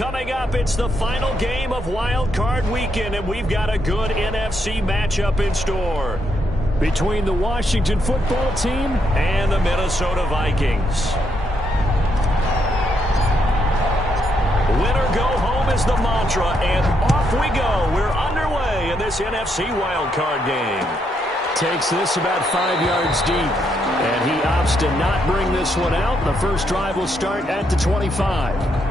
Coming up, it's the final game of Wild Card Weekend, and we've got a good NFC matchup in store between the Washington football team and the Minnesota Vikings. Winner go home is the mantra, and off we go. We're underway in this NFC Wild Card game. Takes this about 5 yards deep, and he opts to not bring this one out. The first drive will start at the 25.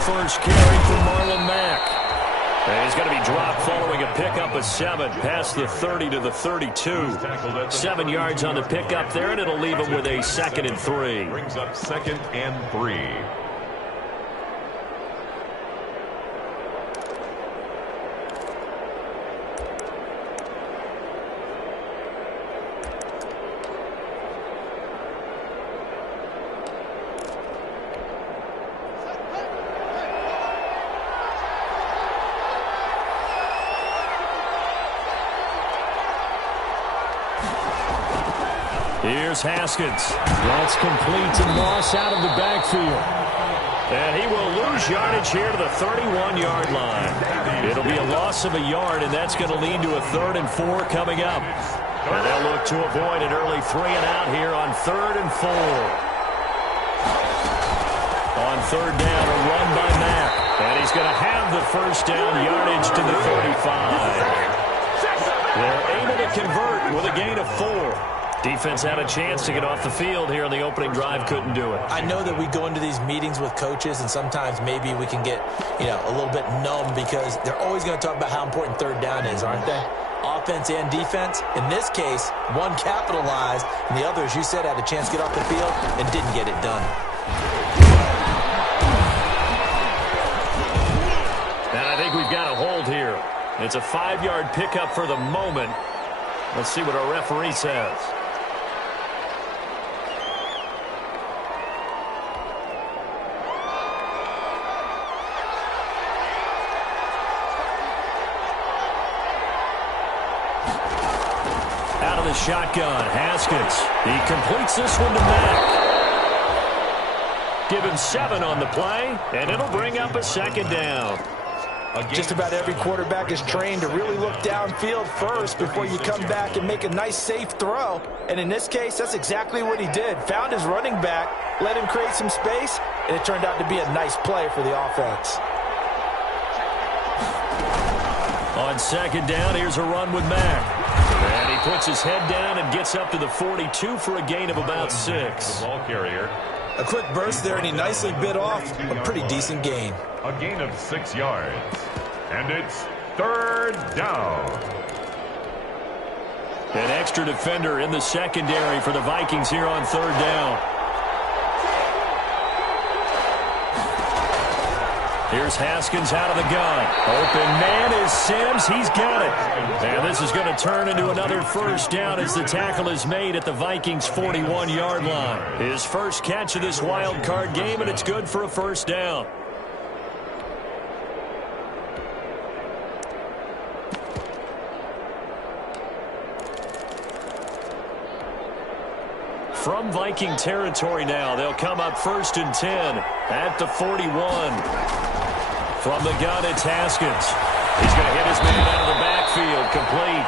First carry for Marlon Mack. And he's going to be dropped following a pickup of 7 past the 30 to the 32. 7 yards on the pickup there, and it'll leave him with a 2nd and 3. Brings up 2nd and 3. Here's Haskins. That's complete to Moss out of the backfield. And he will lose yardage here to the 31-yard line. It'll be a loss of a yard, and that's going to lead to a 3rd and 4 coming up. And they'll look to avoid an early 3 and out here on 3rd and 4. On 3rd down, a run by Mack. And he's going to have the first down yardage to the 35. They're able to convert with a gain of 4. Defense had a chance to get off the field here on the opening drive, couldn't do it. I know that we go into these meetings with coaches, and sometimes maybe we can get, a little bit numb because they're always going to talk about how important 3rd down is, aren't they? Offense and defense. In this case, one capitalized, and the other, as you said, had a chance to get off the field and didn't get it done. And I think we've got a hold here. It's a 5-yard pickup for the moment. Let's see what our referee says. Out of the shotgun, Haskins. He completes this one to Mack. Give him 7 on the play, and it'll bring up a 2nd down. Just about every quarterback is trained to really look downfield first before you come back and make a nice, safe throw. And in this case, that's exactly what he did. Found his running back, let him create some space, and it turned out to be a nice play for the offense. On 2nd down, here's a run with Mack. And he puts his head down and gets up to the 42 for a gain of about 6. The ball carrier. A quick burst there, and he nicely bit off a pretty decent gain. A gain of 6 yards. And it's 3rd down. An extra defender in the secondary for the Vikings here on 3rd down. Here's Haskins out of the gun. Open man is Sims. He's got it. And this is going to turn into another 1st down as the tackle is made at the Vikings' 41-yard line. His first catch of this wild card game, and it's good for a 1st down. From Viking territory now, they'll come up 1st and 10 at the 41. From the gun, it's Haskins. He's going to hit his man out of the backfield, complete.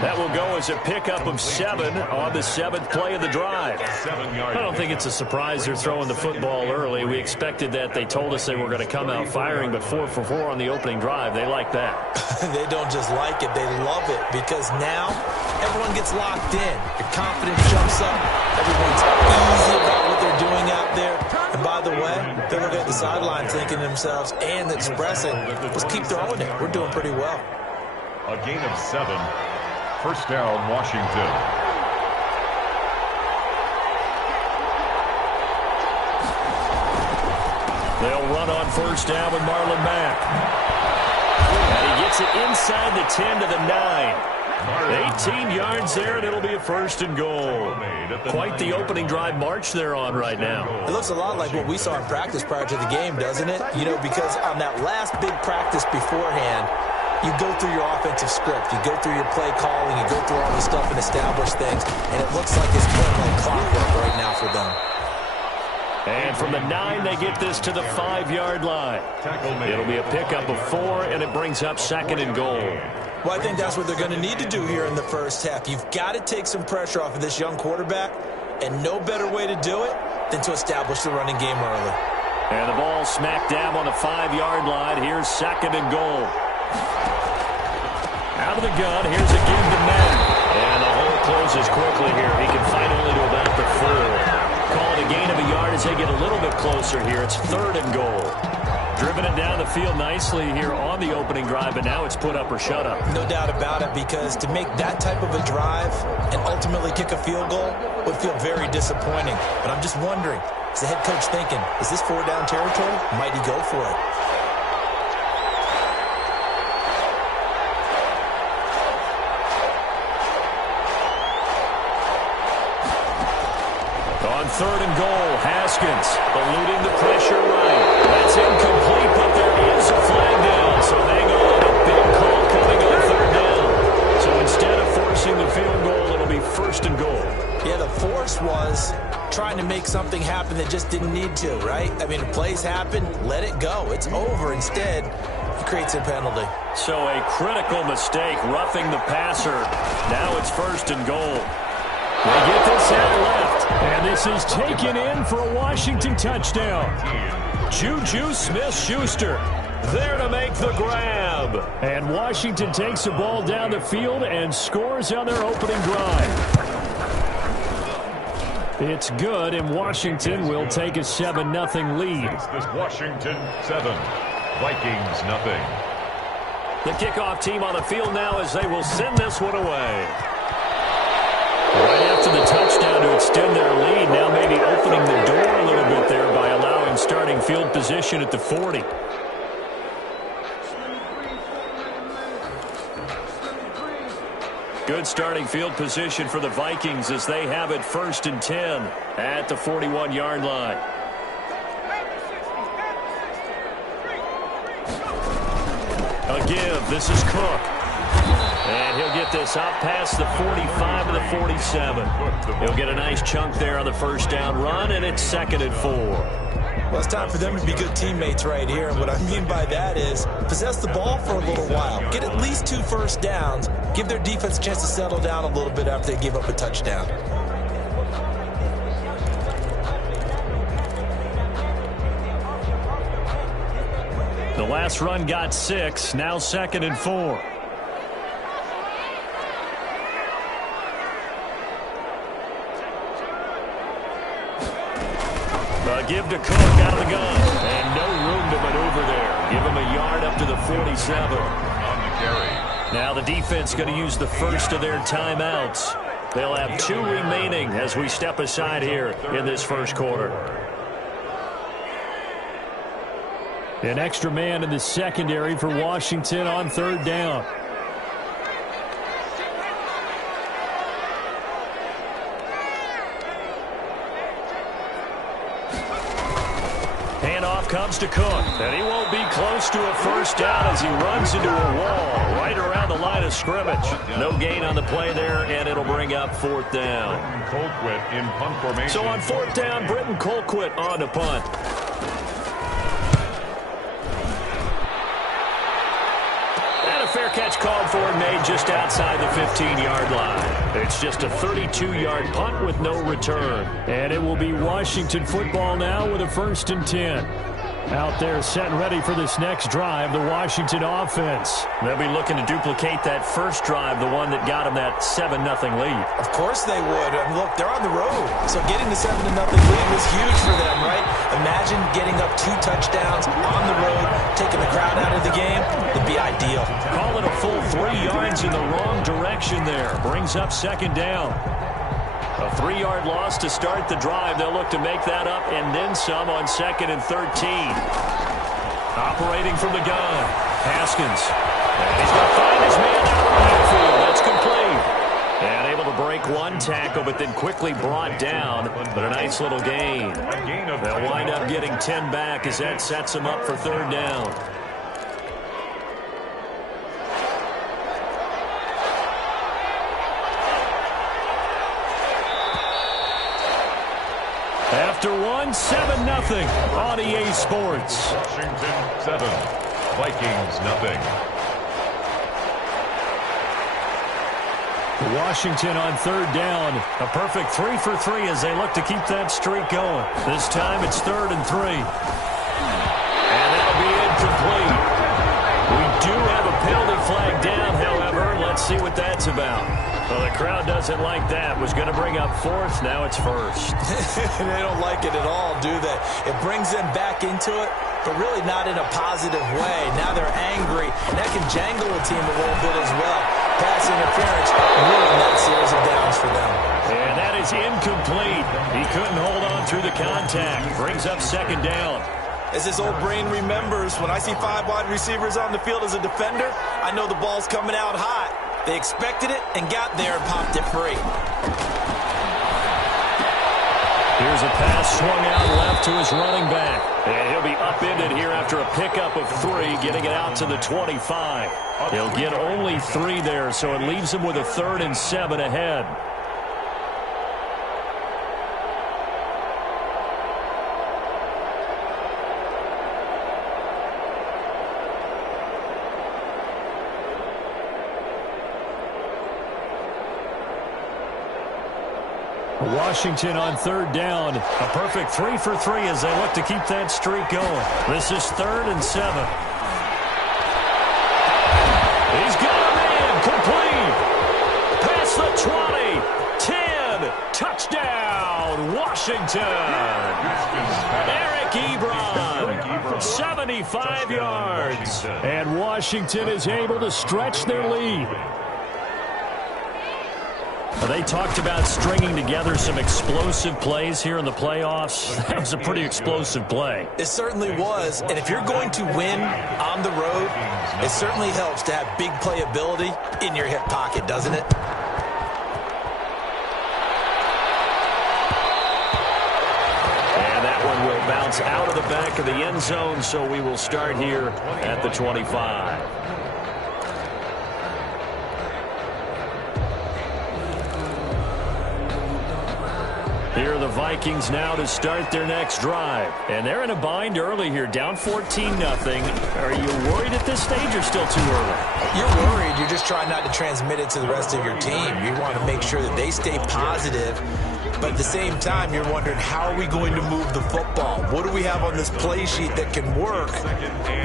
That will go as a pickup of 7 on the 7th play of the drive. I don't think it's a surprise they're throwing the football early. We expected that. They told us they were going to come out firing, but 4 for 4 on the opening drive. They like that. They don't just like it, they love it, because now everyone gets locked in. Your confidence jumps up. Everyone's easy about what they're doing out there. And by the way, they look at the sideline thinking to themselves and expressing, let's keep throwing it. We're doing pretty well. A gain of 7. 1st down, Washington. They'll run on 1st down with Marlon Mack. gets it inside the 10 to the 9. 18 yards there, and it'll be a first and goal. Quite the opening drive march they're on right now. It looks a lot like what we saw in practice prior to the game, doesn't it? You know, because on that last big practice beforehand, you go through your offensive script, you go through your play calling, you go through all the stuff and establish things, and it looks like it's playing like clockwork right now for them. And from the 9, they get this to the 5-yard line. It'll be a pickup of 4, and it brings up second and goal. Well, I think that's what they're going to need to do here in the first half. You've got to take some pressure off of this young quarterback, and no better way to do it than to establish the running game early. And the ball smacked down on the 5-yard line. Here's second and goal. Out of the gun, here's a give to Madden. And the hole closes quickly here. He can fight only to about the 4. Call it a gain of a yard as they get a little bit closer here. It's third and goal. Driven it down the field nicely here on the opening drive, but now it's put up or shut up. No doubt about it, because to make that type of a drive and ultimately kick a field goal would feel very disappointing. But I'm just wondering, is the head coach thinking, is this 4-down territory? Might he go for it? On third and goal, Haskins eluding the pressure right. That's incomplete, but there is a flag down. So hang on, a big call coming on third down. So instead of forcing the field goal, it'll be first and goal. Yeah, the force was trying to make something happen that just didn't need to, right? I mean, if plays happen, let it go. It's over. Instead, it creates a penalty. So a critical mistake, roughing the passer. Now it's first and goal. They get this out left, and this is taken in for a Washington touchdown. Juju Smith-Schuster there to make the grab. And Washington takes the ball down the field and scores on their opening drive. It's good, and Washington will take a 7-0 lead. This Washington 7, Vikings nothing. The kickoff team on the field now as they will send this one away. Right after the touchdown to extend their lead, now maybe opening the door a little bit there by allowing starting field position at the 40. Good starting field position for the Vikings as they have it first and 10 at the 41-yard line. A give. This is Cook. And he'll get this out past the 45 to the 47. He'll get a nice chunk there on the first down run, and it's second and 4. Well, it's time for them to be good teammates right here. And what I mean by that is possess the ball for a little while. Get at least 2 first downs. Give their defense a chance to settle down a little bit after they give up a touchdown. The last run got 6. Now second and 4. Give to Cook out of the gun. And no room to maneuver there. Give him a yard up to the 47. On the carry. Now the defense going to use the first of their timeouts. They'll have 2 remaining as we step aside here in this first quarter. An extra man in the secondary for Washington on third down. Comes to Cook, and he won't be close to a first down as he runs into a wall right around the line of scrimmage. No gain on the play there, and it'll bring up fourth down. Colquitt in punt formation. So on fourth down, Britton Colquitt on to punt. And a fair catch called for and made just outside the 15-yard line. It's just a 32-yard punt with no return. And it will be Washington football now with a first and 10. Out there set and ready for this next drive, the Washington offense. They'll be looking to duplicate that first drive, the one that got them that 7-0 lead. Of course they would. I mean, look, they're on the road. So getting the 7-0 lead was huge for them, right? Imagine getting up 2 touchdowns on the road, taking the crowd out of the game. It'd be ideal. Call it a full 3 yards in the wrong direction there. Brings up second down. A 3-yard loss to start the drive. They'll look to make that up and then some on second and 13. Operating from the gun. Haskins. And he's going to find his man out of the backfield. That's complete. And able to break one tackle, but then quickly brought down. But a nice little gain. They'll wind up getting 10 back as that sets them up for third down. After one, 7-0 on EA Sports. Washington 7, Vikings 0. Washington on third down. A perfect 3 for 3 as they look to keep that streak going. This time it's 3rd and 3. And that'll be incomplete. We do have a penalty flag down, however. Let's see what that's about. Well, the crowd doesn't like that. Was going to bring up 4th. Now it's 1st. They don't like it at all, do they? It brings them back into it, but really not in a positive way. Now they're angry, and that can jangle a team a little bit as well. Pass interference ruined that series of downs for them. And that is incomplete. He couldn't hold on through the contact. Brings up 2nd down. As his old brain remembers, when I see 5 wide receivers on the field as a defender, I know the ball's coming out hot. They expected it and got there and popped it free. Here's a pass swung out left to his running back. And he'll be upended here after a pickup of 3, getting it out to the 25. He'll get only 3 there, so it leaves him with a 3rd and 7 ahead. Washington on third down. A perfect 3 for 3 as they look to keep that streak going. This is 3rd and 7. He's got a man complete. Past the 20. 10. Touchdown, Washington. Eric Ebron. 75 yards. And Washington is able to stretch their lead. They talked about stringing together some explosive plays here in the playoffs. That was a pretty explosive play. It certainly was. And if you're going to win on the road, it certainly helps to have big playability in your hip pocket, doesn't it? And that one will bounce out of the back of the end zone, so we will start here at the 25. Here are the Vikings now to start their next drive. And they're in a bind early here, down 14-0. Are you worried at this stage or still too early? You're worried. You're just trying not to transmit it to the rest of your team. You want to make sure that they stay positive. But at the same time, you're wondering, how are we going to move the football? What do we have on this play sheet that can work?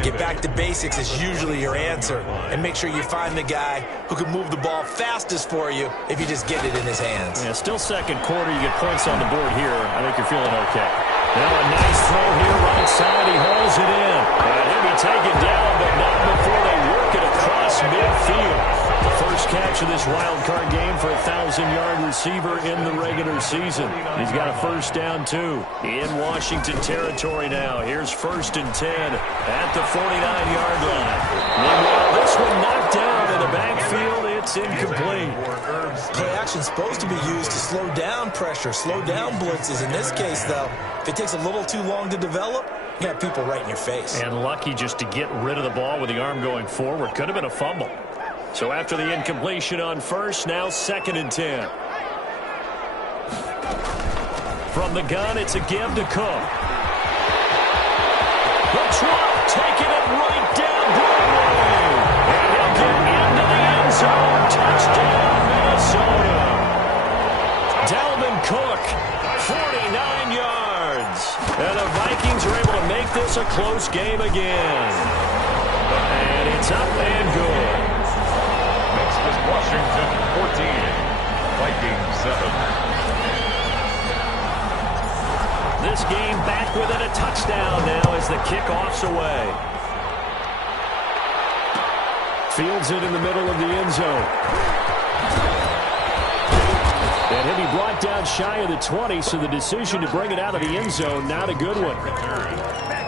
Get back to basics is usually your answer. And make sure you find the guy who can move the ball fastest for you if you just get it in his hands. Yeah, still second quarter. You get points on the board here. I think you're feeling okay. Now a nice throw here right side. He hauls it in. And he'll be taken down, but not before they work it across midfield. The first catch of this wild card game for a 1,000-yard receiver in the regular season. He's got a first down, too. In Washington territory now. Here's 1st and 10 at the 49-yard line. Meanwhile, this one knocked down in the backfield. It's incomplete. Play action's supposed to be used to slow down pressure, slow down blitzes. In this case, though, if it takes a little too long to develop, you have people right in your face. And lucky just to get rid of the ball with the arm going forward. Could have been a fumble. So after the incompletion on 1st, now 2nd and 10. From the gun, it's a give to Cook. The drop, taking it right down Broadway. And he'll get into the end zone. Touchdown, Minnesota. Dalvin Cook, 49 yards. And the Vikings are able to make this a close game again. And it's up and good. Next is Washington 14, Vikings 7. This game back within a touchdown now as the kickoff's away. Fields it in the middle of the end zone. And he'll be brought down shy of the 20, so the decision to bring it out of the end zone, not a good one.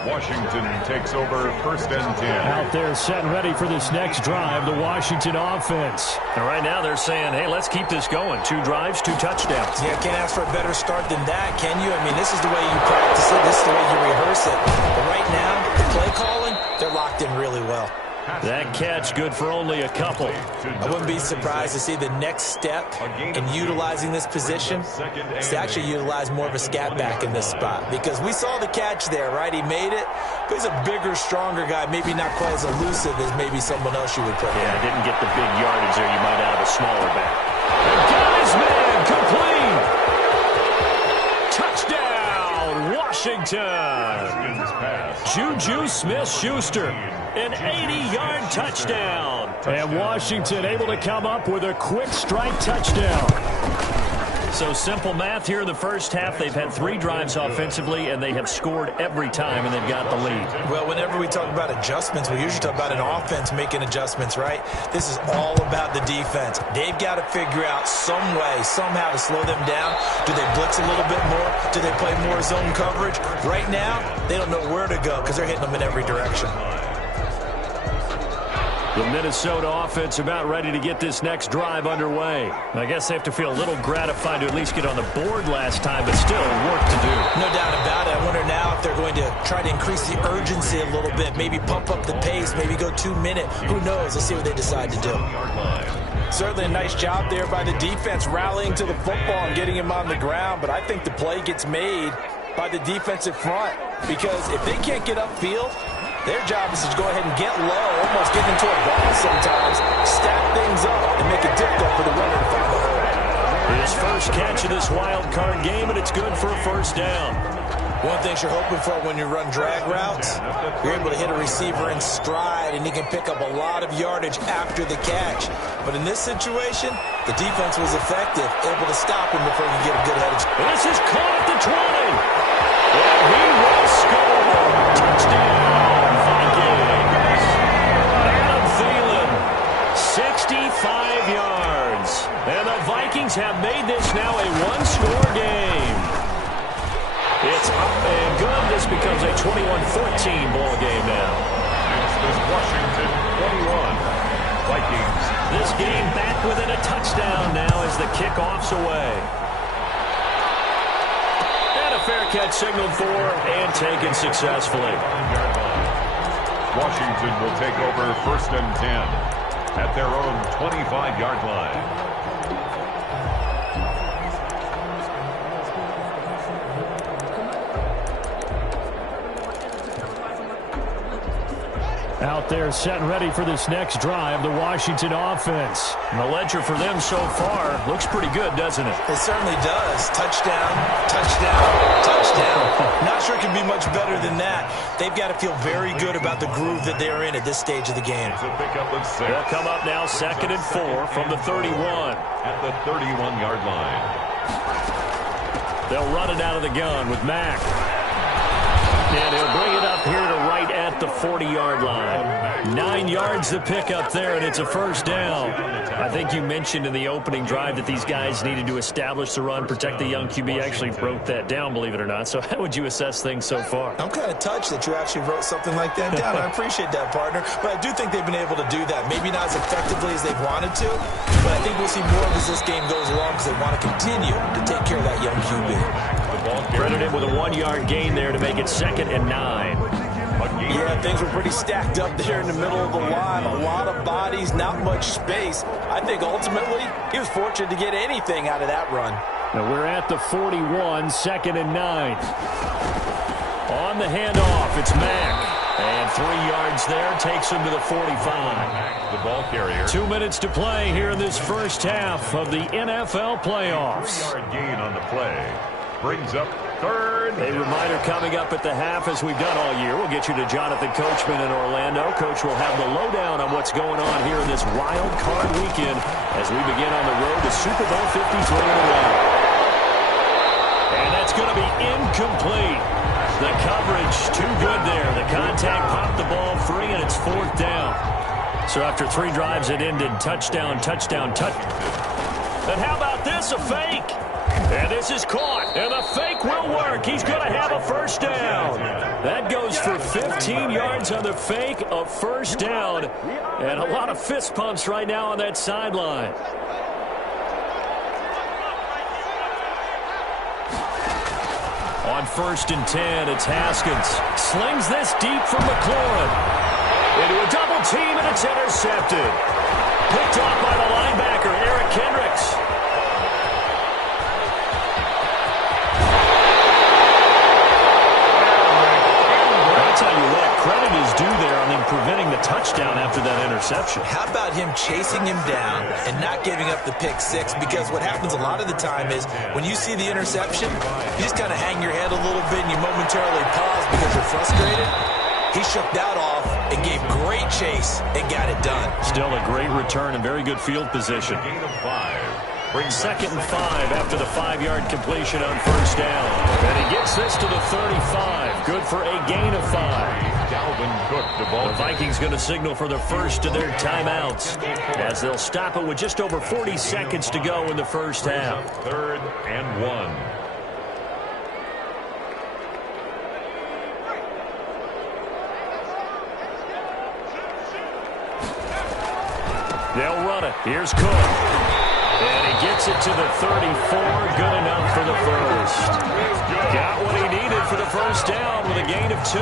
Washington takes over first and 10. Out there set and ready for this next drive, the Washington offense. And right now they're saying, hey, let's keep this going. 2 drives, 2 touchdowns. Yeah, can't ask for a better start than that, can you? I mean, this is the way you practice it. This is the way you rehearse it. But right now, the play calling, they're locked in really well. That catch good for only a couple. I wouldn't be surprised to see the next step in utilizing this position is to actually utilize more of a scat back in this spot. Because we saw the catch there, right? He made it, but he's a bigger, stronger guy, maybe not quite as elusive as maybe someone else you would put. Yeah, didn't get the big yardage there. You might out of a smaller back. And got his man complete. Touchdown, Washington. Juju Smith-Schuster. An 80-yard touchdown. And Washington able to come up with a quick strike touchdown. So simple math here in the first half. They've had 3 drives offensively, and they have scored every time, and they've got the lead. Well, whenever we talk about adjustments, we usually talk about an offense making adjustments, right? This is all about the defense. They've got to figure out some way, somehow to slow them down. Do they blitz a little bit more? Do they play more zone coverage? Right now, they don't know where to go because they're hitting them in every direction. The Minnesota offense about ready to get this next drive underway. I guess they have to feel a little gratified to at least get on the board last time, but still work to do. No doubt about it. I wonder now if they're going to try to increase the urgency a little bit, maybe pump up the pace, maybe go 2-minute. Who knows? Let's see what they decide to do. Certainly a nice job there by the defense rallying to the football and getting him on the ground, but I think the play gets made by the defensive front because if they can't get upfield, their job is to go ahead and get low, almost get into a ball sometimes, stack things up, and make it difficult for the runner to find the hole. His first catch of this wild card game, and it's good for a first down. One thing you're hoping for when you run drag routes, you're able to hit a receiver in stride, and he can pick up a lot of yardage after the catch. But in this situation, the defense was effective, able to stop him before he could get a good headed. This is caught at the 20. And he will score. Touchdown. 65 yards. And the Vikings have made this now a 1-score game. It's up and good. This becomes a 21-14 ball game now. Next is Washington 21. Vikings. This game back within a touchdown now as the kickoff's away. And a fair catch signaled for and taken successfully. Washington will take over first and 10. At their own 25-yard line. Out there set and ready for this next drive, the Washington offense. And the ledger for them so far looks pretty good, doesn't it? It certainly does. Touchdown, touchdown, touchdown. Not sure it can be much better than that. They've got to feel very good about the groove that they're in at this stage of the game. They'll come up now 2nd and 4 from the 31. At the 31-yard line. They'll run it out of the gun with Mack. And he'll bring it up here to right at the 40-yard line. 9 yards to pick up there, and it's a first down. I think you mentioned in the opening drive that these guys needed to establish the run, protect the young QB. Actually wrote that down, believe it or not. So how would you assess things so far? I'm kind of touched that you actually wrote something like that down. I appreciate that, partner. But I do think they've been able to do that. Maybe not as effectively as they've wanted to, but I think we'll see more as this game goes along because they want to continue to take care of that young QB. Credited with a 1-yard gain there to make it 2nd and 9. Yeah, things were pretty stacked up there in the middle of the line. A lot of bodies, not much space. I think ultimately he was fortunate to get anything out of that run. Now we're at the 41, 2nd and 9. On the handoff, it's Mack. And 3 yards there takes him to the 45. The ball carrier. 2 minutes to play here in this first half of the NFL playoffs. 3-yard gain on the play. Brings up 3rd. A reminder coming up at the half, as we've done all year. We'll get you to Jonathan Coachman in Orlando. Coach will have the lowdown on what's going on here in this wild card weekend as we begin on the road to Super Bowl 53 in Atlanta. And that's going to be incomplete. The coverage too good there. The contact popped the ball free, and it's 4th down. So after 3 drives, it ended touchdown, touchdown, touchdown. And how about this, a fake? And this is caught, and the fake will work. He's going to have a first down. That goes for 15 yards on the fake, a first down, and a lot of fist pumps right now on that sideline. On 1st and 10, it's Haskins. Slings this deep from McLaurin. Into a double team, and it's intercepted. Picked off by the linebacker, Eric Kendricks. I'll tell you what, credit is due there on them preventing the touchdown after that interception. How about him chasing him down and not giving up the pick six? Because what happens a lot of the time is when you see the interception, you just kind of hang your head a little bit and you momentarily pause because you're frustrated. He shook that off and gave great chase and got it done. Still a great return and very good field position. Gain of 5. 2nd and 5 after the 5-yard completion on 1st down. And he gets this to the 35. Good for a gain of 5. Dalvin Cook to ball. The Vikings going to signal for the first of their timeouts as they'll stop it with just over 40 seconds to go in the first half. 3rd and 1. They'll run it. Here's Cook. And he gets it to the 34. Good enough for the first. Got what he needed for the first down with a gain of 2.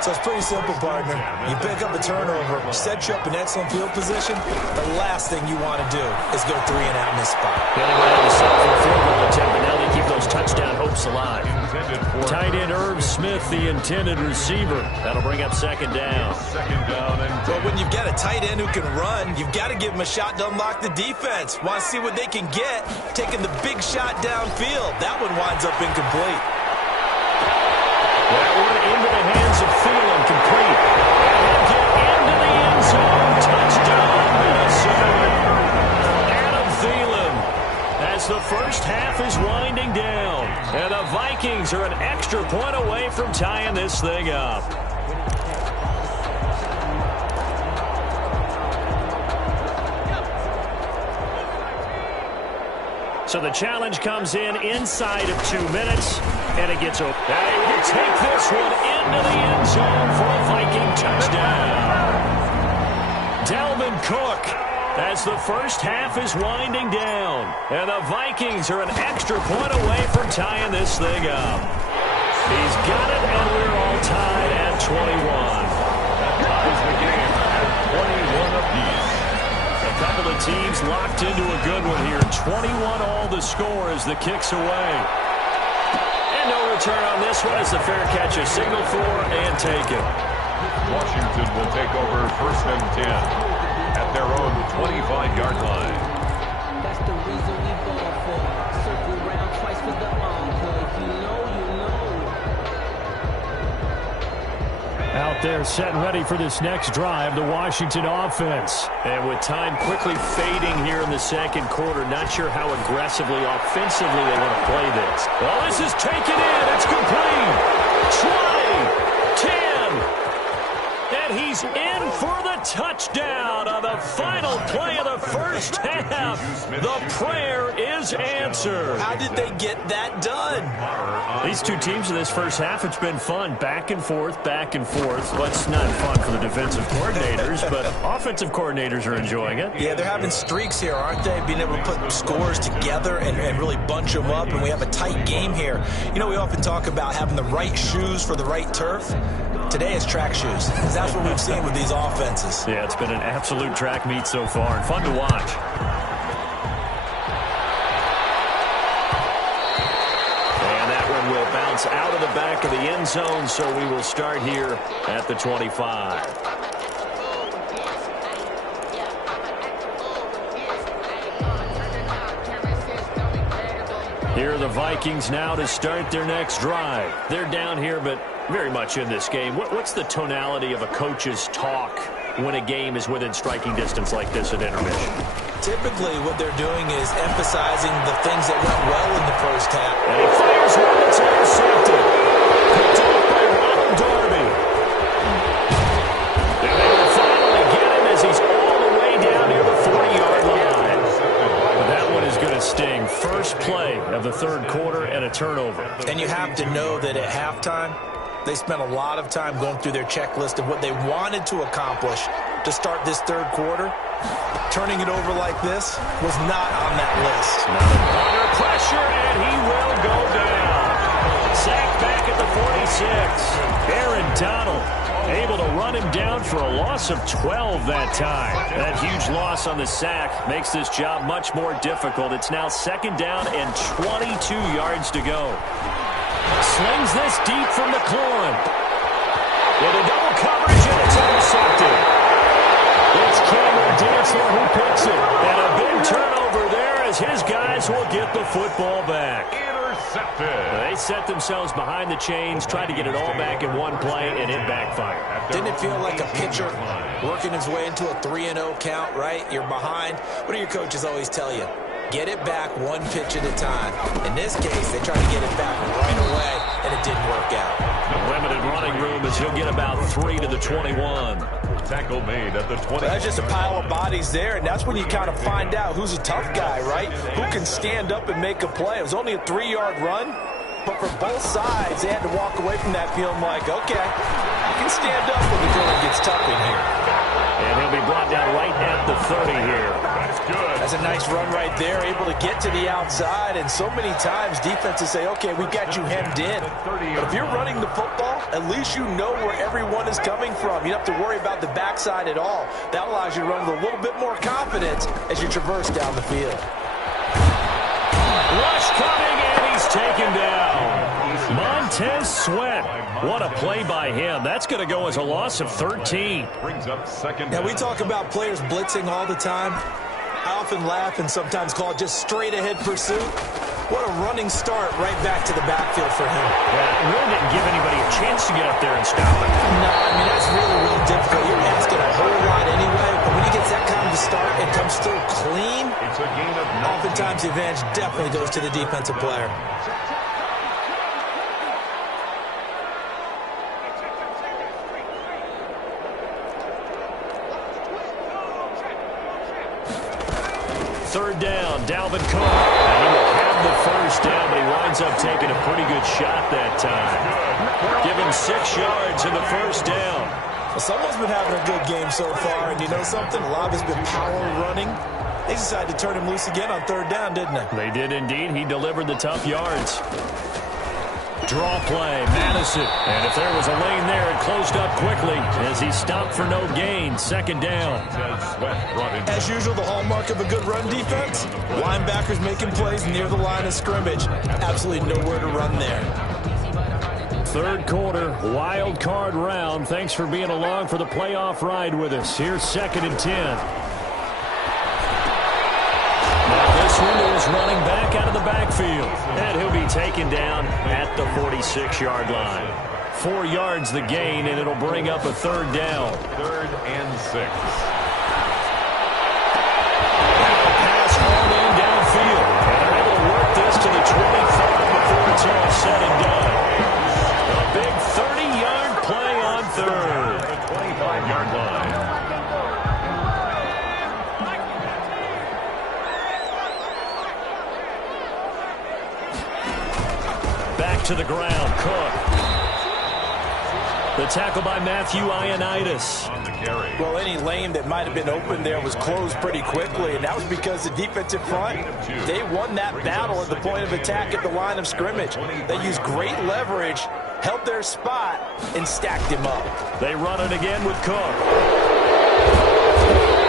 So it's pretty simple, partner. You pick up a turnover, set you up in excellent field position. The last thing you want to do is go 3 and out in this spot. Getting around to settle for a field goal attempt, but now they keep those touchdown hopes alive. Tight end Irv Smith, the intended receiver. That'll bring up 2nd down. 2nd down and 10. But when you've got a tight end who can run, you've got to give him a shot to unlock the defense. Want to see what they can get, taking the big shot downfield. That one winds up incomplete. That one into the hands of Thielen, complete. And he'll get into the end zone. Touchdown, Minnesota. Adam Thielen, as the first half is winding down. And the Vikings are an extra point away from tying this thing up. So the challenge comes in inside of 2 minutes, and it gets open. And he will take this one into the end zone for a Viking touchdown. Dalvin Cook, as the first half is winding down, and the Vikings are an extra point away from tying this thing up. He's got it, and we're all tied at 21. That ties the game at 21 apiece. A couple of teams locked into a good one here. 21 all the score as the kick's away. And no return on this one as the fair catch is signaled for and taken. Washington will take over 1st and 10 at their own 25-yard line. That's the reason we ball for. Circle round twice for the encore. If you know, you know. Out there set and ready for this next drive, the Washington offense. And with time quickly fading here in the 2nd quarter, not sure how aggressively, offensively they want to play this. Well, this is taken in. It's complete. 20, 10, and he's in for the touchdown on the final play of the first half. The prayer is answered. How did they get that done? These two teams in this first half, it's been fun. Back and forth, back and forth. Well, it's not fun for the defensive coordinators, but offensive coordinators are enjoying it. Yeah, they're having streaks here, aren't they? Being able to put scores together and really bunch them up, and we have a tight game here. You know, we often talk about having the right shoes for the right turf. Today it's track shoes. That's what we've seen with these offenses. Yeah, it's been an absolute track meet so far, and fun to watch. Will bounce out of the back of the end zone, so we will start here at the 25. Here are the Vikings now to start their next drive. They're down here, but very much in this game. What's the tonality of a coach's talk when a game is within striking distance like this at intermission? Typically, what they're doing is emphasizing the things that went well in the first half. And he fires one that's intercepted. Picked off by Ronald Darby. And they will finally get him as he's all the way down near the 40-yard line. But that one is going to sting. First turnover. And you have to know that at halftime, they spent a lot of time going through their checklist of what they wanted to accomplish to start this third quarter. Turning it over like this was not on that list. Under pressure, and he will go down. Sacked back at the 46. Aaron Donald able to run him down for a loss of 12 that time. That huge loss on the sack makes this job much more difficult. It's now second down and 22 yards to go. Slings this deep from the Clone. Into double coverage, and it's intercepted. It's Cameron Dantzler who picks it. And a big turnover there as his guys will get the football back. Intercepted. They set themselves behind the chains, tried to get it all back in one play, and it backfired. Didn't it feel like a pitcher working his way into a 3-0 count, right? You're behind. What do your coaches always tell you? Get it back one pitch at a time. In this case, they tried to get it back right away, and it didn't work out. The limited running room as he'll get about 3 to the 21. Tackle made at the 20. That's just a pile of bodies there, and that's when you kind of find out who's a tough guy, right? Who can stand up and make a play. It was only a 3-yard run, but for both sides, they had to walk away from that feeling like, okay, I can stand up when the going gets tough in here. And he'll be brought down right at the 30 here. That's good. That's a nice run right there, able to get to the outside, and so many times defenses say, okay, we've got you hemmed in. But if you're running the football, at least you know where everyone is coming from. You don't have to worry about the backside at all. That allows you to run with a little bit more confidence as you traverse down the field. Rush coming, and he's taken down. Montez Sweat. What a play by him. That's going to go as a loss of 13. Brings up second Now, down. we talk about players blitzing all the time. I often laugh and sometimes call it just straight-ahead pursuit. What a running start right back to the backfield for him. Yeah, it really didn't give anybody a chance to get up there and stop it. No, I mean, that's really, really difficult. You're asking a whole lot anyway, but when he gets that kind of a start and comes through clean, It's a gain of 9. oftentimes the advantage definitely goes to the defensive player. Third down, Dalvin Cook. And he will have the first down, but he winds up taking a pretty good shot that time. Give him 6 yards in the first down. Well, someone's been having a good game so far, and you know something? A lot of it's been power running. They decided to turn him loose again on third down, didn't they? They did indeed. He delivered the tough yards. Draw play, Madison. And if there was a lane there, it closed up quickly as he stopped for no gain. Second down. As usual, the hallmark of a good run defense, linebackers making plays near the line of scrimmage. Absolutely nowhere to run there. Third quarter, wild card round. Thanks for being along for the playoff ride with us. Here's second and 10. This one is running back out of the backfield. And he'll be taken down at the 46-yard line. 4 yards the gain, and it'll bring up a third down. 3rd and 6. Pass hauled in downfield. And they're able to work this to the 25 before it's all said and done. A big 30-yard play on third. The 25-yard line. To the ground, Cook. The tackle by Matthew Ioannidis. On the carry. Well, any lane that might have been open there was closed pretty quickly, and that was because the defensive front, they won that battle at the point of attack at the line of scrimmage. They used great leverage, held their spot, and stacked him up. They run it again with Cook.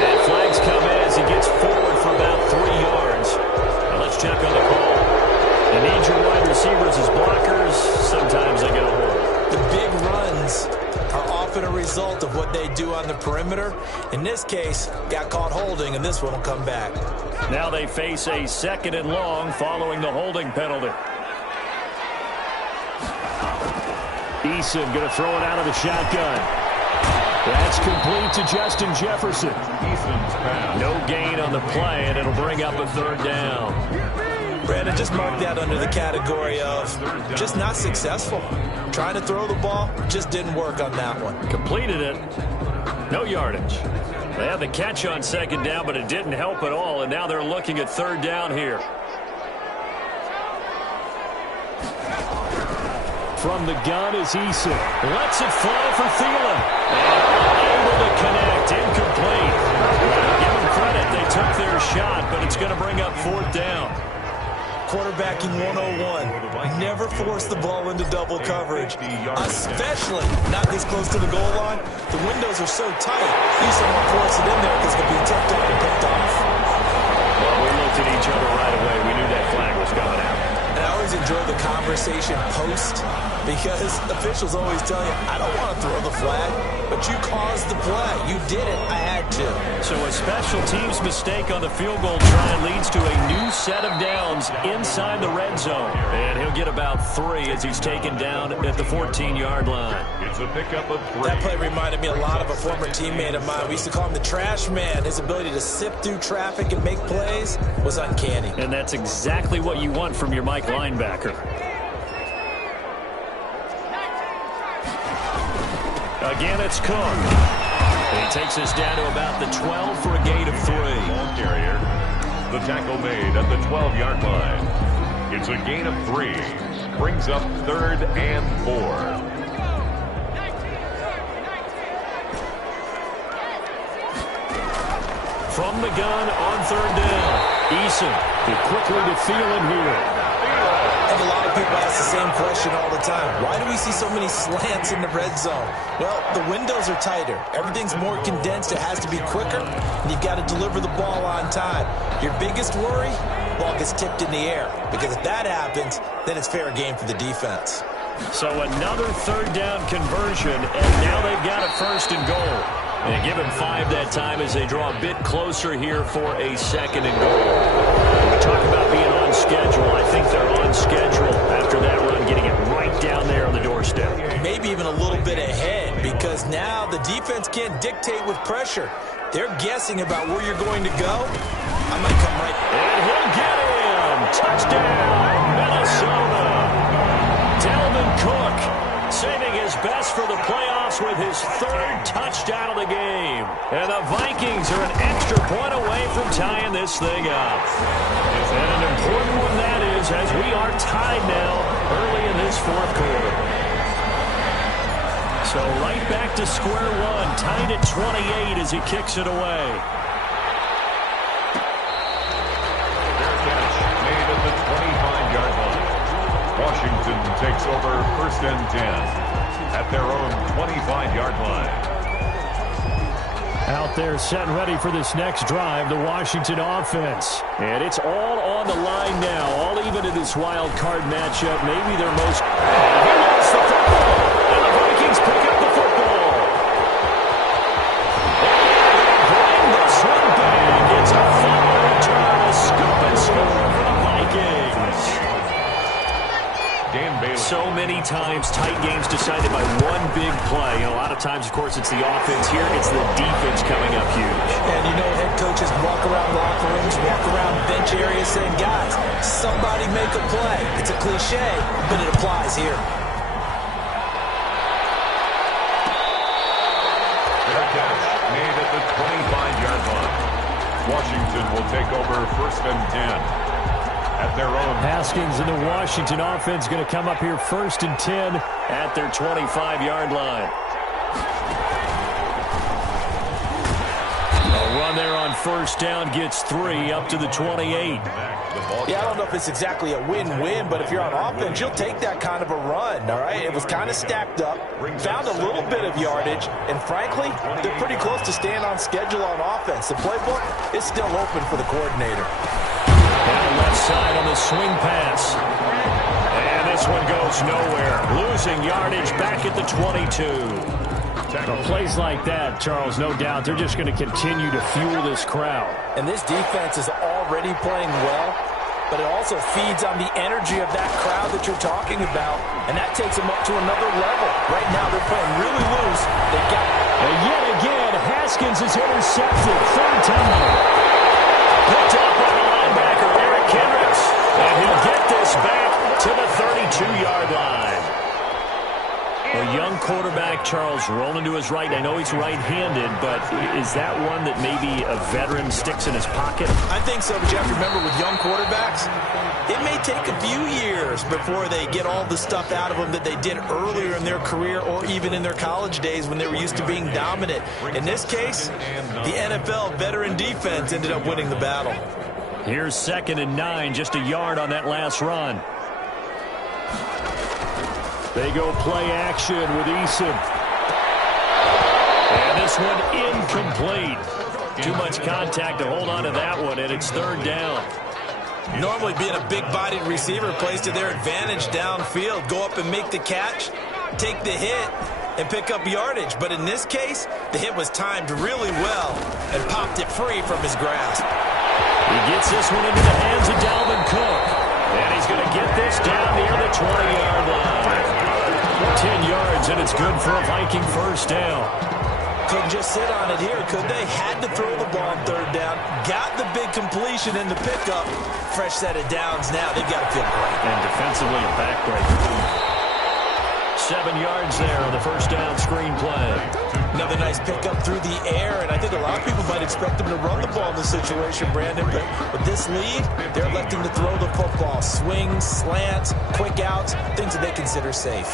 And flags come in as he gets forward for about 3 yards. Now let's check on the call. You need your wide receivers as blockers. Sometimes they get a hold. The big runs are often a result of what they do on the perimeter. In this case, got caught holding, and this one will come back. Now they face a second and long following the holding penalty. Eason going to throw it out of the shotgun. That's complete to Justin Jefferson. Eason's pass. No gain on the play, and it'll bring up a third down. Brandon, just mark that under the category of just not successful. Trying to throw the ball, just didn't work on that one. Completed it. No yardage. They had the catch on second down, but it didn't help at all, and now they're looking at third down here. from the gun is Eason. Lets it fly for Thielen. And able to connect. Incomplete. Give them credit. They took their shot, but it's going to bring up fourth down. Quarterbacking 101. Never force the ball into double coverage, especially not this close to the goal line. The windows are so tight, you just don't want to force it in there because it's going to be tipped on and picked off. Well, we looked at each other right away. We knew that flag was coming out. And I always enjoy the conversation post because officials always tell you, I don't want to throw the flag, but you caused the play. You did it. I had to. So a special teams mistake on the field goal try leads to a new set of downs inside the red zone. And he'll get about 3 as he's taken down at the 14-yard line. It's a pickup of 3. That play reminded me a lot of a former teammate of mine. We used to call him the trash man. His ability to sift through traffic and make plays was uncanny. And that's exactly what you want from your Mike linebacker. Again, it's Cook. He takes us down to about the 12 for a gain of 3. Ball carrier. The tackle made at the 12-yard line. It's a gain of 3. Brings up 3rd and 4. From the gun on 3rd down. Eason, he quickly to Thielen here. I think a lot of people ask the same question all the time. Why do we see so many slants in the red zone? Well, the windows are tighter. Everything's more condensed. It has to be quicker, and you've got to deliver the ball on time. Your biggest worry? Ball gets tipped in the air, because if that happens, then it's fair game for the defense. So another 3rd down conversion, and now they've got a 1st and goal. And give him 5 that time as they draw a bit closer here for a 2nd and goal. We talk about being on schedule. I think they're on schedule after that run, getting it right down there on the doorstep. Maybe even a little bit ahead, because now the defense can't dictate with pressure. They're guessing about where you're going to go. I might come right. And he'll get him. Touchdown, Minnesota. Dalvin Cook saving his best for the playoffs with his 3rd touchdown of the game. And the Vikings are an extra point away from tying this thing up. And an important one that is, as we are tied now early in this 4th quarter. So right back to square one, tied at 28 as he kicks it away. Their catch made at the 25-yard line. Washington takes over 1st and 10 at their own 25-yard line. Out there set and ready for this next drive, the Washington offense. And it's all on the line now, all even in this wild card matchup. Maybe their most... He lost the football, and the Vikings pick up the football. And bring this one back. It's a fumble return, a scoop and score for the Vikings. So many times, tight games decided by one big play. A lot of times, of course, it's the offense. Here, it's the defense coming up huge. And you know, head coaches walk around locker rooms, walk around bench areas saying, guys, somebody make a play. It's a cliche, but it applies here. Their catch made at the 25-yard line. Washington will take over 1st and 10. At their own. Haskins and the Washington offense going to come up here 1st and 10 at their 25-yard line. A run there on 1st down gets 3 up to the 28. Yeah, I don't know if it's exactly a win-win, but if you're on offense, you'll take that kind of a run, all right? It was kind of stacked up, found a little bit of yardage, and frankly, they're pretty close to staying on schedule on offense. The playbook is still open for the coordinator. And left side on the swing pass. And this one goes nowhere. Losing yardage back at the 22. Well, plays like that, Charles, no doubt, they're just going to continue to fuel this crowd. And this defense is already playing well, but it also feeds on the energy of that crowd that you're talking about, and that takes them up to another level. Right now, they're playing really loose. They got. And yet again, Haskins is intercepted. 3rd time. Picked up by the linebacker, Eric Kendricks. And he'll get this back to the 32-yard line. A young quarterback, Charles, rolling to his right. I know he's right-handed, but is that one that maybe a veteran sticks in his pocket? I think so, but you have to remember with young quarterbacks, it may take a few years before they get all the stuff out of them that they did earlier in their career or even in their college days when they were used to being dominant. In this case, the NFL veteran defense ended up winning the battle. Here's 2nd and 9, just a yard on that last run. They go play action with Eason. And this one incomplete. Too much contact to hold on to that one, and it's 3rd down. Normally being a big-bodied receiver plays to their advantage downfield. Go up and make the catch, take the hit, and pick up yardage. But in this case, the hit was timed really well and popped it free from his grasp. He gets this one into the hands of Dalvin Cook. And he's going to get this down near the 20-yard line. 10 yards, and it's good for a Viking 1st down. Couldn't just sit on it here, could they? Had to throw the ball on 3rd down. Got the big completion in the pickup. Fresh set of downs now. They've got to feel great. And defensively, a backbreaker. 7 yards there on the 1st down screen play. Another nice pickup through the air, and I think a lot of people might expect them to run the ball in this situation, Brandon, but with this lead, they're electing to throw the football. Swings, slants, quick outs, things that they consider safe.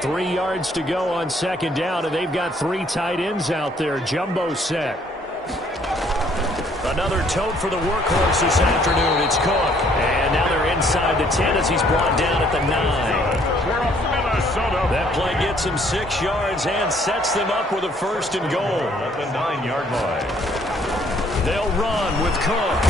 3 yards to go on 2nd down, and they've got 3 tight ends out there. Jumbo set. Another tote for the workhorse this afternoon. It's Cook. And now they're inside the 10 as he's brought down at the 9. That play gets him 6 yards and sets them up with a 1st and goal. At the 9-yard line. They'll run with Cook.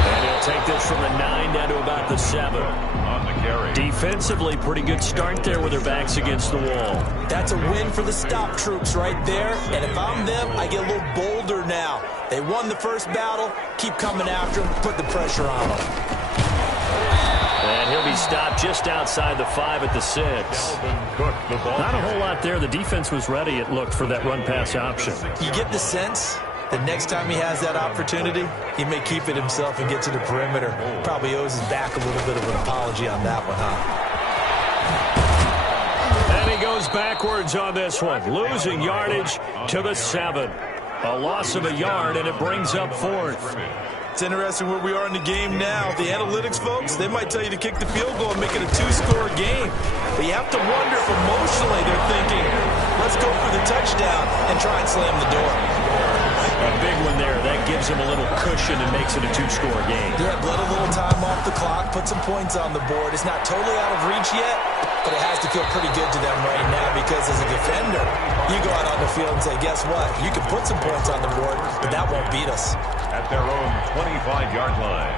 And he'll take this from the 9 down to about the 7. On the carry. Defensively, pretty good start there with their backs against the wall. That's a win for the stop troops right there. And if I'm them, I get a little bolder now. They won the first battle. Keep coming after them. Put the pressure on them. And he'll be stopped just outside the 5 at the 6. Not a whole lot there. The defense was ready, it looked, for that run-pass option. You get the sense that next time he has that opportunity, he may keep it himself and get to the perimeter. Probably owes his back a little bit of an apology on that one, huh? And he goes backwards on this one, losing yardage to the 7. A loss of a yard, and it brings up 4th. It's interesting where we are in the game now. The analytics folks, they might tell you to kick the field goal and make it a 2-score game. But you have to wonder if emotionally they're thinking, let's go for the touchdown and try and slam the door. A big one there. That gives him a little cushion and makes it a 2-score game. Yeah, let a little time off the clock, put some points on the board. It's not totally out of reach yet, but it has to feel pretty good to them right now because as a defender, you go out on the field and say, guess what? You can put some points on the board, but that won't beat us. At their own 25-yard line.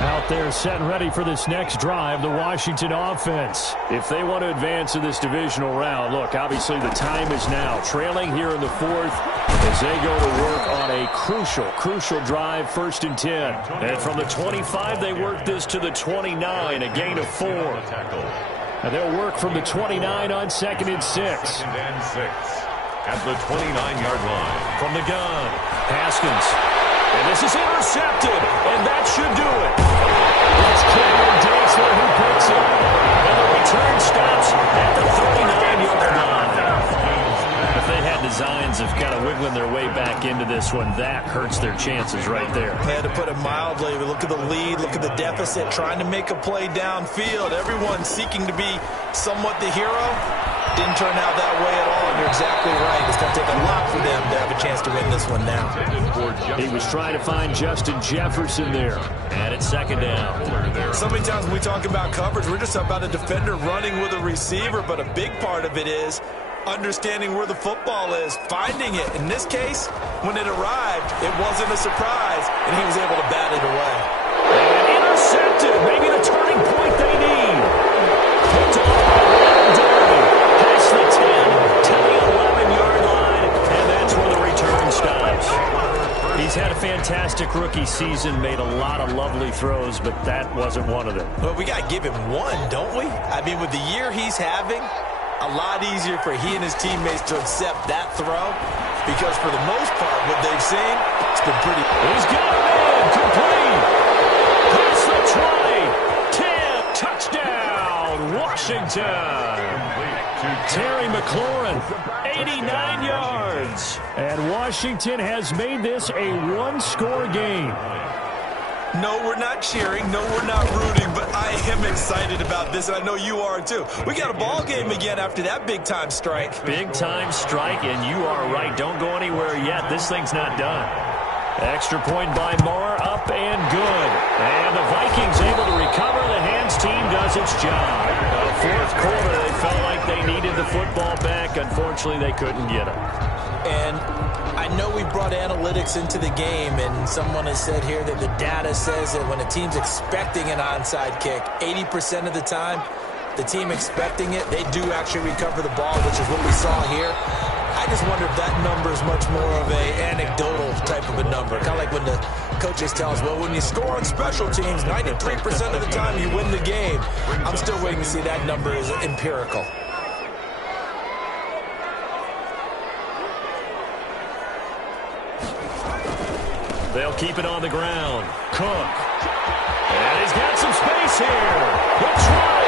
Out there set and ready for this next drive, the Washington offense. If they want to advance in this divisional round, look, obviously the time is now. Trailing here in the 4th as they go to work on a crucial drive, 1st and 10. And from the 25, they work this to the 29, a gain of 4. And they'll work from the 29 on 2nd and 6. 2nd and 6. At the 29-yard line. From the gun, Haskins. And this is intercepted, and that should do it. It's Cameron Dantzler who picks it. And the return stops at the 39-yard line. If they had designs of kind of wiggling their way back into this one, that hurts their chances right there. Had to put it mildly. Look at the lead, look at the deficit, trying to make a play downfield. Everyone seeking to be somewhat the hero. Didn't turn out that way at all, and you're exactly right. It's going to take a lot for them to have a chance to win this one now. He was trying to find Justin Jefferson there, and it's 2nd down. So many times when we talk about coverage, we're just about a defender running with a receiver, but a big part of it is understanding where the football is, finding it. In this case, when it arrived, it wasn't a surprise, and he was able to bat it away. And intercepted, maybe the turning point they need. Picked off by the 10 to the 11-yard line, and that's where the return stops. He's had a fantastic rookie season, made a lot of lovely throws, but that wasn't one of them. Well, we got to give him one, don't we? I mean, with the year he's having, a lot easier for he and his teammates to accept that throw because for the most part, what they've seen, it's been pretty. He's got a man complete. Past the 20, 10, touchdown. Washington. Terry McLaurin, 89 yards. And Washington has made this a one-score game. No, we're not cheering. No, we're not rooting. But I am excited about this, and I know you are too. We got a ball game again after that big-time strike. Big-time strike, and you are right. Don't go anywhere yet. This thing's not done. Extra point by Marr, up and good. And the Vikings able to recover. The hands team does its job. Fourth quarter, they felt like they needed the football back. Unfortunately, they couldn't get it. And I know we brought analytics into the game, and someone has said here that the data says that when a team's expecting an onside kick, 80% of the time, the team expecting it, they do actually recover the ball, which is what we saw here. I just wonder if that number is much more of a anecdotal type of a number. Kind of like when the coaches tell us, well, when you score on special teams, 93% of the time you win the game. I'm still waiting to see that number is empirical. They'll keep it on the ground. Cook. And he's got some space here. He'll try.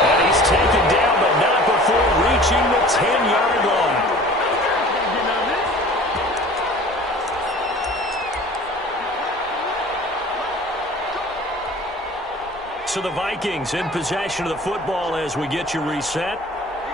And he's taken down, but not before reaching the 10-yard line. So the Vikings in possession of the football as we get you reset.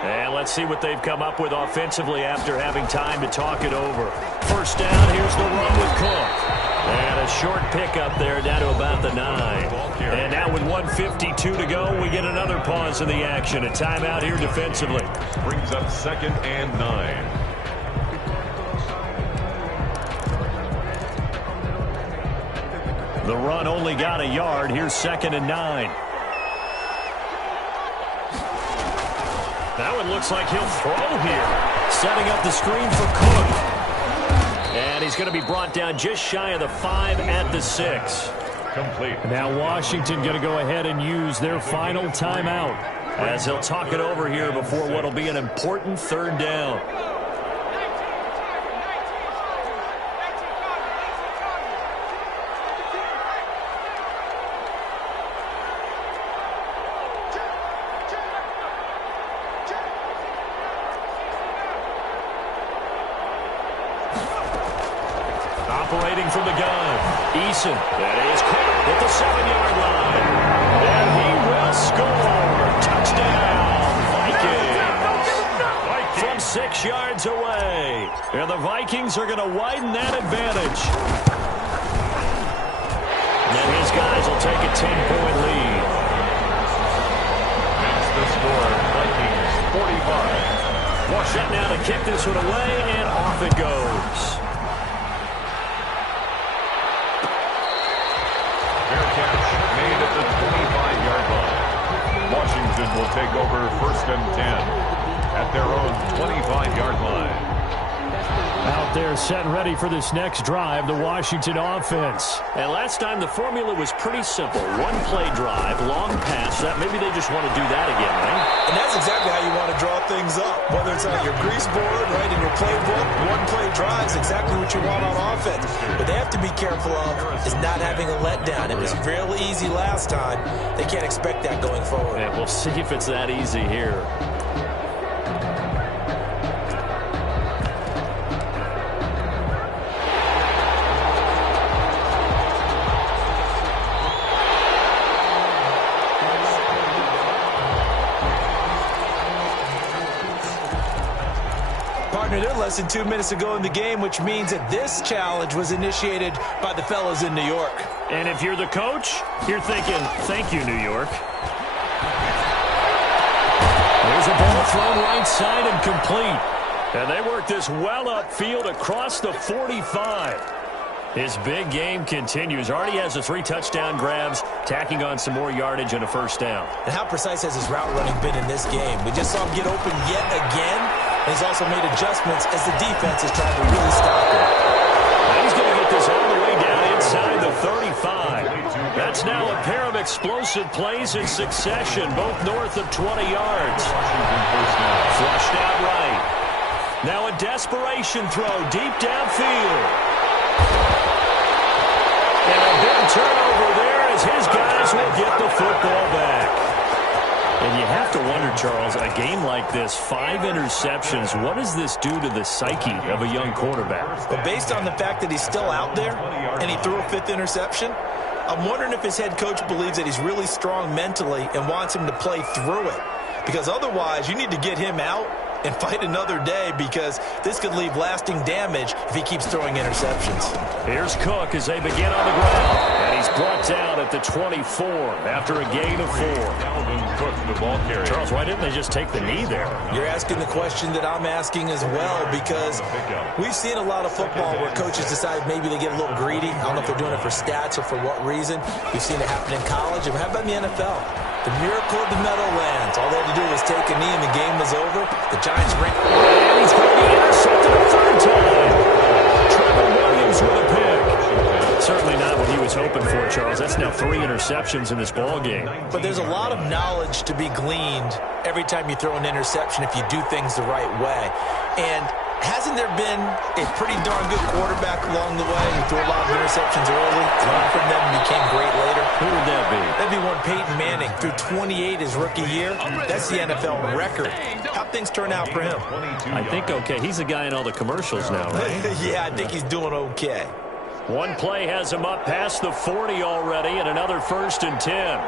And let's see what they've come up with offensively after having time to talk it over. First down, here's the run with Cook. And a short pickup there down to about the 9. And now with 1:52 to go, we get another pause in the action. A timeout here defensively. Brings up 2nd and 9. The run only got a yard. Here's 2nd and 9. Now it looks like he'll throw here. Setting up the screen for Cook. And he's going to be brought down just shy of the 5 at the 6. Complete. Now Washington going to go ahead and use their final timeout as he'll talk it over here before what will be an important 3rd down. Operating from the gun, Eason. That is caught at the 7-yard line. And he will score. Touchdown, Vikings. From 6 yards away. And the Vikings are going to widen that advantage. And his guys will take a 10-point lead. Makes the score, Vikings 45. Washington now to kick this one away, and off it goes. Made at the 25-yard line. Washington will take over 1st and 10 at their own 25-yard line. Out there set and ready for this next drive, the Washington offense. And last time the formula was pretty simple. One-play drive, long pass. Maybe they just want to do that again, right? And that's exactly how you want to draw things up. Whether it's on your grease board, right, in your playbook, one-play drives, exactly what you want on offense. What they have to be careful of is not having a letdown. It was real easy last time. They can't expect that going forward. And we'll see if it's that easy here. They're less than 2 minutes ago in the game, which means that this challenge was initiated by the fellows in New York. And if you're the coach, you're thinking, thank you, New York. There's a ball thrown right side and complete. And they work this well upfield across the 45. His big game continues. Already has the 3 touchdown grabs, tacking on some more yardage and a first down. And how precise has his route running been in this game? We just saw him get open yet again. And he's also made adjustments as the defense is trying to really stop him. And he's going to get this all the way down inside the 35. That's now a pair of explosive plays in succession, both north of 20 yards. Flushed out right. Now a desperation throw deep downfield. And a big turnover there as his guys will get the football back. And you have to wonder, Charles, a game like this, 5 interceptions, what does this do to the psyche of a young quarterback? But based on the fact that he's still out there and he threw a 5th interception, I'm wondering if his head coach believes that he's really strong mentally and wants him to play through it. Because otherwise, you need to get him out and fight another day, because this could leave lasting damage if he keeps throwing interceptions. Here's Cook as they begin on the ground. And he's brought down at the 24 after a gain of 4. Dalvin Cook, the ball carrier. Charles, why didn't they just take the knee there? You're asking the question that I'm asking as well, because we've seen a lot of football where coaches decide maybe they get a little greedy. I don't know if they're doing it for stats or for what reason. We've seen it happen in college. And how about in the NFL? The miracle of the Meadowlands. All they had to do was take a knee and the game was over. The Giants ran. And he's going to be intercepted a 3rd time. Trevor Williams with a pick. Certainly not what he was hoping for, Charles. That's now 3 interceptions in this ball game. But there's a lot of knowledge to be gleaned every time you throw an interception if you do things the right way. And hasn't there been a pretty darn good quarterback along the way who threw a lot of interceptions early, learned from them, and became great later? Who would that be? That'd be one Peyton Manning, threw 28 his rookie year. That's the NFL record. How'd things turn out for him? I think okay. He's the guy in all the commercials now, right? Yeah, I think he's doing okay. One play has him up past the 40 already, and another 1st and 10.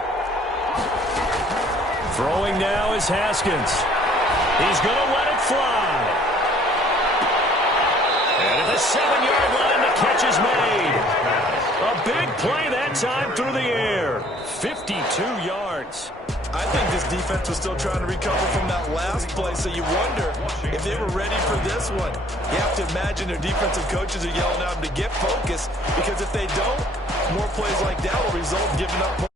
Throwing now is Haskins. He's going to let it fly. And at the 7-yard line, the catch is made. A big play that time through the air. 52 yards. I think this defense was still trying to recover from that last play, so you wonder if they were ready for this one. You have to imagine their defensive coaches are yelling at them to get focused, because if they don't, more plays like that will result in giving up more